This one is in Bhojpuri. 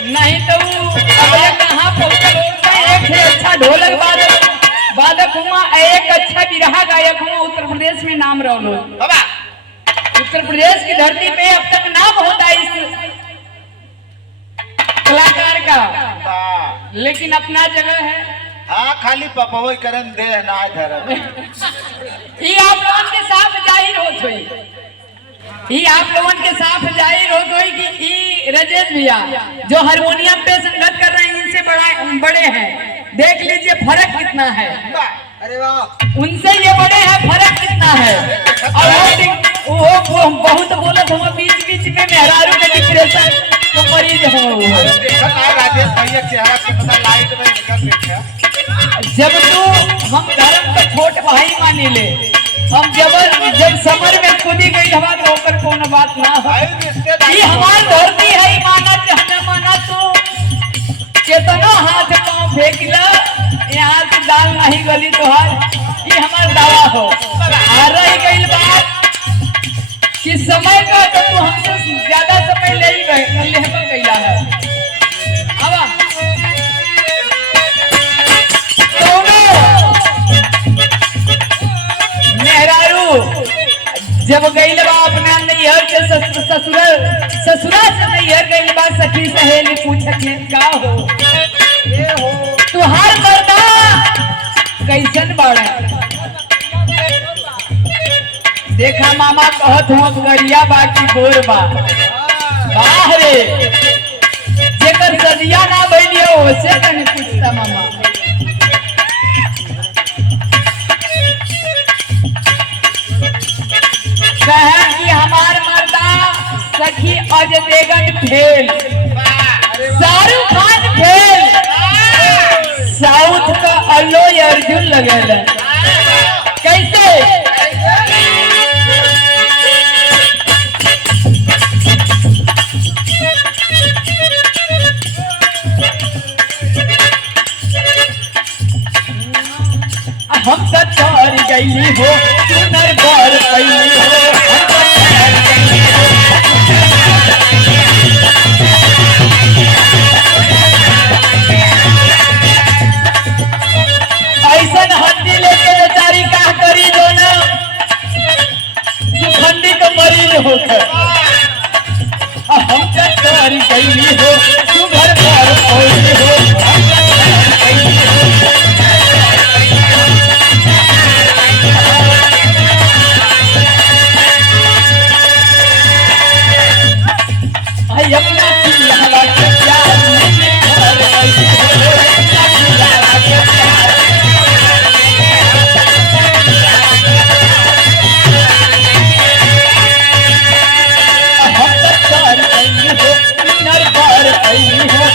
नहीं तो अब ये कहाँ पहुंचल एक थे अच्छा ढोलक वादक हुआ, एक अच्छा बिरहा गायक हुआ, उत्तर प्रदेश में नाम रहो। उत्तर प्रदेश की धरती पे अब तक नाम होता है इस कलाकार का, लेकिन अपना जगह है। हाँ, खाली पपवई करन दे ना धरम। ये आप लोगों के साथ जाहिर होत हुई, ये आप लोगों के साथ जाहिर होत हुई कि ये रजेश भैया जो हारमोनियम पे संगत कर रहे हैं, इनसे बड़े हैं। देख लीजिए फर्क कितना है। अरे वाह, उनसे ये बड़े हैं, फर्क कितना है। और वो बहुत बोलत हो, बीच बीच में मेहरारू के डिप्रेशन तो मरीज हो। देखा ना राजेश भैया चेहरा कितना लाइट में निकल देखा। जब तू हम धर्म का छोट भाई मानी ले, हम जब समर में कूदी गई हवा तो होकर कोनो बात ना हो। ये हमारी धरती है, माना चाहना माना तो केतनो हाथ पाँव फेंक ला, यहाँ से दाल नहीं गली तोहार, ये हमारा दावा हो। आ रही गई बात कि समय का तो तू हमसे ज्यादा समय ले ही गया है। आवा मेहरारू जब गईल बा अपना नैहर से ससुरा से नैहर गईल बा, सखी सहेली पूछत का हो तुहार मर्दा कैसन बाड़ा। देखा मामा कहत हो गरिया बा की बोर बा, वाह रे जेकर सदिया ना भइली हो से तनी पूछता मामा। कहे कि हमार मर्दा सखी Ajay Devgan fail, Shahrukh Khan fail, south का अल्लू अर्जुन लगेला। कैसे हम सब चोर गई हो, सुनर बार गई हो, ऐसा हड्डी लेके बेचारी का करी जो ना सुखंडी तो मरीज होकर हम सब चोर गई हो, सुनर बार गई हो, हो